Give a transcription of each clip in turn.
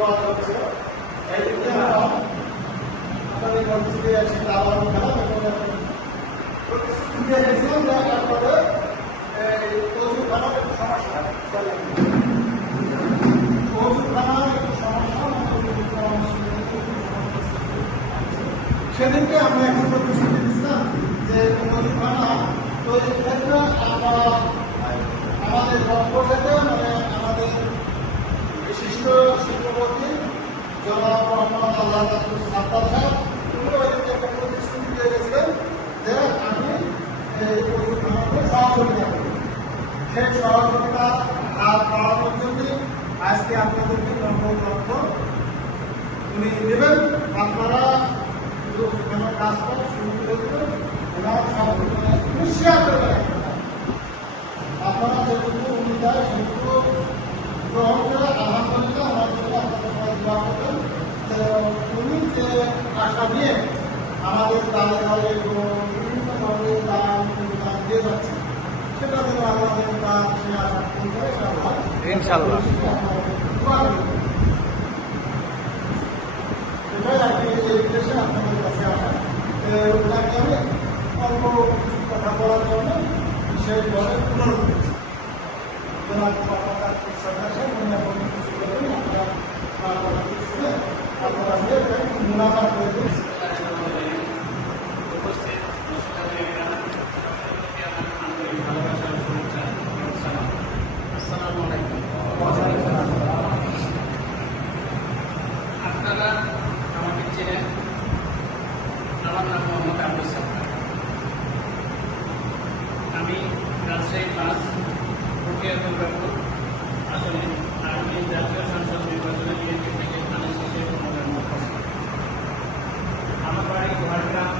ওয়াজ হচ্ছে এই আপনাদের মসজিদে এসে দাওয়াত খেলা প্রতিশ্রুতি দিয়েছিলাম যে আপনাদের এই ওযুখানার একটু সমস্যা ওযুখানার একটু সমস্যা সেদিনকে আমরা এখন প্রতিশ্রুতি দিচ্ছিলাম যে ওযুখানা তৈরির ক্ষেত্রে আমরা আমাদের পক্ষ থেকে মানে আমাদের বিশিষ্ট শিল্পপতি জনাব মোহাম্মদ আল্লাহ সাত্তার সাহেব উনি ওইদিকে একটা প্রতিশ্রুতি দিয়ে গেছিলেন যে আমি এই ওযুখানাকে সহযোগিতা করব। সেই সহযোগিতা হাত বাড়ানোর জন্য আজকে আপনাদেরকে লক্ষ উনি দেবেন। আপনারা শুধু কাজটা শুরু করে দেবেন এবং শেয়ার করে রাখবেন। আপনারা যেটুকু উনি দেয় সেটুকু গ্রহণ করে আলহামদুলিল্লাহ আমার জন্য আপনাদের দোয়া করবেন যে উনি যে আশা নিয়ে আমাদের দলে দলে বিভিন্নভাবে দান দিয়ে যাচ্ছে সেটা যেন আমাদের তার সে আশা পূরণ করে ইনশাআল্লাহ। এটাই আর কি এই উদ্দেশ্যে আপনাদের কাছে আসা। ওনাকে আমি অল্প কিছু কথা বলার জন্য বিশেষভাবে অনুরোধ করছি। মুনাফা করে দিচ্ছি। আপনারা আমাকে চেনেন, আমার নাম মোহাম্মদ আব্দুল সাত্তার। আমি রাজশাহী 5 পটিয়া দুর্গাপুর আসলে আমি জাতীয় সংসদ নির্বাচনে বিএনপি থেকে ধানের শীষে মনোনয়ন করছি। আমার বাড়ি গোহারগ্রাম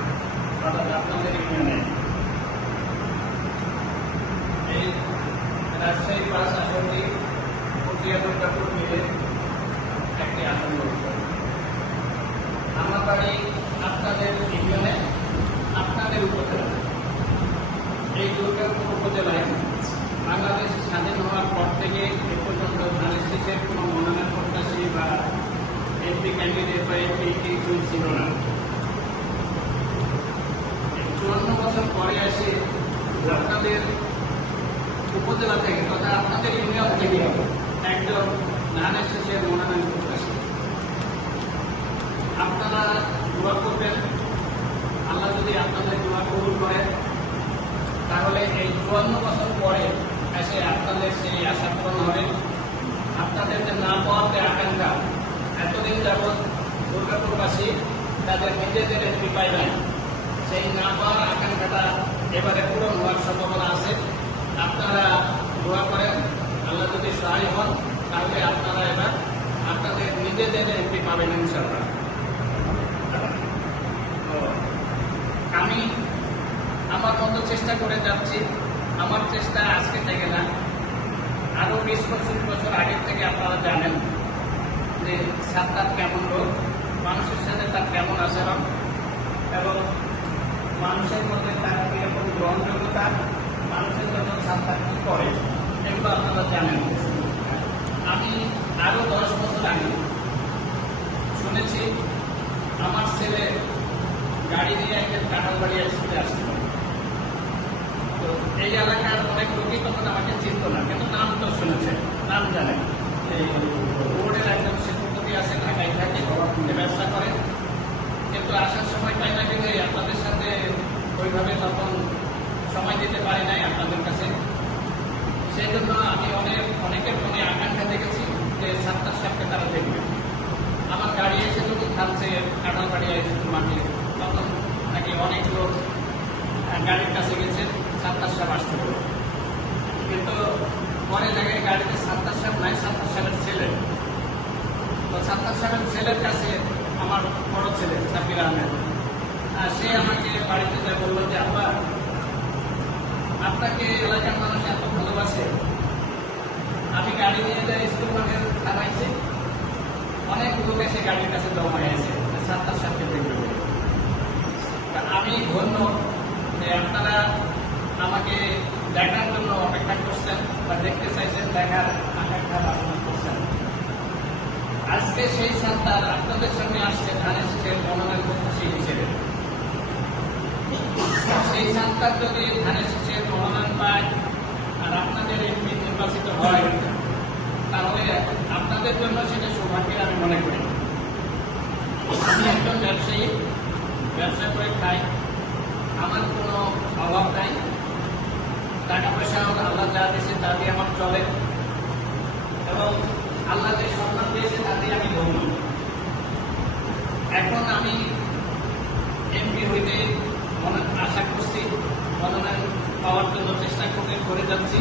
অর্থাৎ আপনাদের ইউনিয়নে। এই রাজশাহী 5 আসনটি পটিয়া দুর্গাপুর মিলে একটি আসন রয়েছে। আমার বাড়ি আপনাদের ইউনিয়নে, আপনাদের উপজেলায়। এই দুর্গাপুর উপজেলায় বাংলাদেশ স্বাধীন হওয়ার পর থেকে এ পর্যন্ত ধানের শীষের কোনো মনোনয়ন প্রত্যাশী বা এমপি ক্যান্ডিডেট বা এমপি কিছুই ছিল না। 54 বছর পরে এসে আপনাদের উপজেলা থেকে তথা আপনাদের ইউনিয়ন থেকে একজন ধানের শীষের মনোনয়ন প্রত্যাশী। আপনারা দোয়া করবেন, আল্লাহ যদি আপনাদের দোয়া কবুল করেন তাহলে এই 54 বছর পরে এসে আপনাদের সেই আশা পূরণ হবে। আপনাদের যে না পাওয়ার যে আকাঙ্ক্ষা, এতদিন যাবৎ দুর্গাপুরবাসী তাদের নিজেদের এমপি পায় নাই, সেই না পাওয়ার আকাঙ্ক্ষাটা এবারে পূরণ হওয়ার সম্ভাবনা আছে। আপনারা দোয়া করেন, আল্লাহ যদি সহায় হন তাহলে আপনারা এবার আপনাদের নিজেদের এমপি পাবেন ইনশাআল্লাহ। আমি আমার মতো চেষ্টা করে যাচ্ছি। আমার চেষ্টা আজকে থেকে না, আরো 20-25 বছর আগের থেকে আপনারা জানেন যে সাত্তার কেমন লোক, মানুষের সাথে তার কেমন আচরণ এবং মানুষের মধ্যে তার কিরকম গ্রহণযোগ্যতা, মানুষের জন্য সাত্তার কি করে এগুলো আপনারা জানেন। আমি আরো 10 বছর আগে শুনেছি আমার ছেলে গাড়ি নিয়ে একজন কাঁঠালবাড়ি স্কুলে আসছিল। তো এই এলাকার অনেক লোকই তখন আমাকে চিনত না, কিন্তু নাম তো শুনেছে, নাম জানে। এই বোর্ডের একজন শিক্ষকপতি আছে, ঢাকায় থাকে, ব্যবসা করে, কিন্তু আসার সময় তাই না গেলে আপনাদের সাথে ওইভাবে তখন সময় দিতে পারি নাই আপনাদের কাছে। সেই জন্য আমি অনেকের মনে আকাঙ্ক্ষা দেখেছি যে সাত্তার সাহেবকে তারা দেখবে। আমার গাড়ি এসে যখন থামছে কাঁঠালবাড়ি স্কুল মাঠে, তখন নাকি অনেক লোক গাড়ির কাছে গেছে সাত্তার সাহেব আসতে পারে, কিন্তু পরে জায়গায় গাড়িতে সাত্তার সাহেব নাই, সাত্তার সাহেবের ছেলে। তো সাত্তার সাহেবের ছেলের কাছে আমার বড় ছেলে সাব্বির আহমেদ, সে আমাকে বাড়িতে যা বললো যে আব্বা, আপনাকে এলাকার মানুষ এত ভালোবাসে, আমি গাড়ি নিয়ে যাই স্কুল মাঠে থামাইছি, অনেক লোক এসে গাড়ির কাছে জমা হয়েছে সাত্তার সাহেবকে দেখবে। আমি ধন্য যে আপনারা আমাকে দেখার জন্য অপেক্ষা করছেন বা দেখতে চাইছেন, দেখার আকাঙ্ক্ষা বাসনা করছেন। আজকে আজকে সেই সন্তান আপনাদের সামনে আসছে ধানের শীষের মনোনয়ন প্রত্যাশী হিসেবে। সেই সন্তান যদি ধানের শীষের মনোনয়ন পায় আর আপনাদের এমপি নির্বাচিত হয়, তাহলে আপনাদের জন্য সেটা সৌভাগ্যের আমি মনে করি। আমি একজন ব্যবসায়ী, ব্যবসা করে খাই, আমার কোনো অভাব নাই, টাকা পয়সা আল্লাহ যা দিয়েছে তা দিয়ে আমার চলে, এবং আল্লাহ যে সম্মান দিয়েছে তা দিয়ে আমি ধন্য। এখন আমি এমপি হইতে আশা করছি, মনোনয়ন পাওয়ার জন্য চেষ্টা করে যাচ্ছি।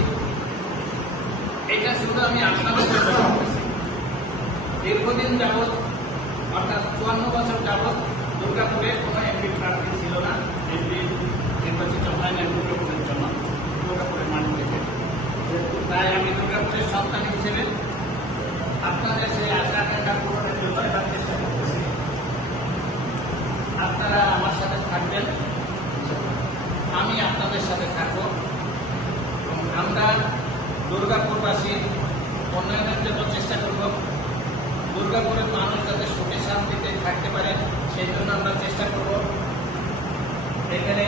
এটা শুধু আমি আপনাদের জন্য করছি। দীর্ঘদিন যাবৎ, অর্থাৎ 54 বছর যাবৎ দুর্গাপুরে কোনো এমপি প্রার্থী ছিল না, এমপি নির্বাচিত হয় না দুর্গাপুরের জন্য, দুর্গাপুরের মাটি থেকে। তাই আমি দুর্গাপুরের সন্তান হিসেবে আপনাদের সেই আশা আকাঙ্ক্ষা পূরণের জন্য এবার চেষ্টা করতেছি। আপনারা আমার সাথে থাকবেন, আমি আপনাদের সাথে থাকবো, এবং আমরা দুর্গাপুরবাসী উন্নয়নের জন্য চেষ্টা করব। দুর্গাপুরের মানুষ যাতে সুখে শান্তিতে থাকতে পারে সেই জন্য আমরা চেষ্টা করব। এখানে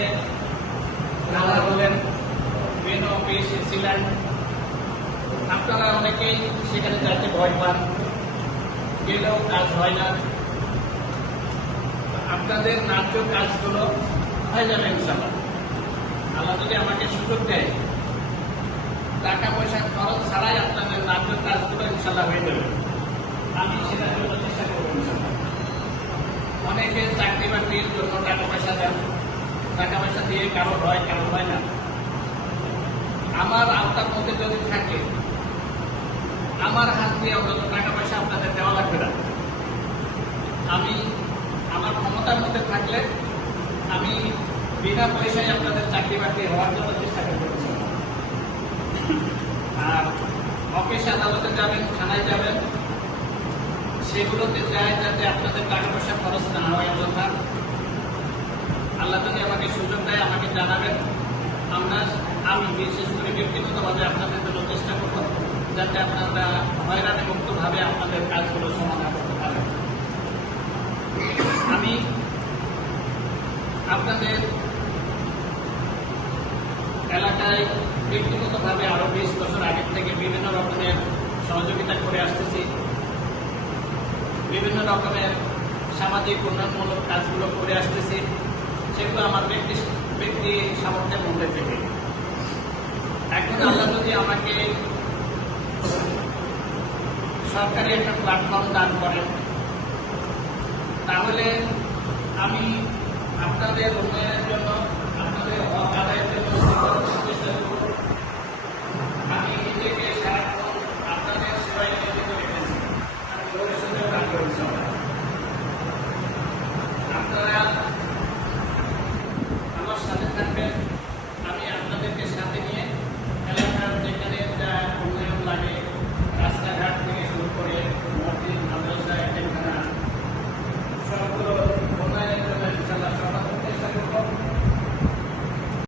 নালা বলেন, মেন অফিস, এসিল্যান্ড, আপনারা অনেকেই সেখানে যাইতে ভয় পান, গেলেও কাজ হয় না। আপনাদের ন্যায্য কাজগুলো হয়ে যাবে ইনশাআল্লাহ। আল্লাহ যদি আমাকে সুযোগ দেয়, টাকা পয়সা খরচ ছাড়াই আপনাদের ন্যায্য কাজগুলো ইনশাআল্লাহ হয়ে যাবে। আমি সেটার জন্য চেষ্টা করবো ইনশাআল্লাহ। অনেকে চাকরি বাকরির জন্য টাকা পয়সা দেন, টাকা পয়সা দিয়ে কারো হয়, কারো হয় না। আমার আওতার মধ্যে যদি থাকে, আমার হাত দিয়ে অন্তত টাকা পয়সা আপনাদের দেওয়া লাগবে না। আমি আমার ক্ষমতার মধ্যে থাকলে আমি বিনা পয়সায় আপনাদের চাকরি বাকরি হওয়ার জন্য চেষ্টা করবো। আর অফিস আদালতে যাবেন, থানায় যাবেন, সেগুলোতে যায় যাতে আপনাদের টাকা পয়সা খরচ না হয় অযথা। আল্লাহ যদি আমাকে সুযোগ দেয় আমাকে জানাবেন। আমি বিশেষ করে ব্যক্তিগতভাবে আপনাদের জন্য চেষ্টা করব যাতে আপনারা হয়রানি মুক্তভাবে আপনাদের কাজগুলো সমাধান করতে পারেন। আমি আপনাদের এলাকায় ব্যক্তিগতভাবে আরো 20 বছর আগের থেকে বিভিন্ন রকমের সহযোগিতা করে আসতেছি, বিভিন্ন রকমের সামাজিক উন্নয়নমূলক কাজগুলো করে আসতেছি, সেগুলো আমার ব্যক্তি সামর্থ্যের মধ্যে থেকে। এখন আল্লাহ যদি আমাকে সরকারি একটা প্ল্যাটফর্ম দান করেন, তাহলে আমি আপনাদের উন্নয়নের জন্য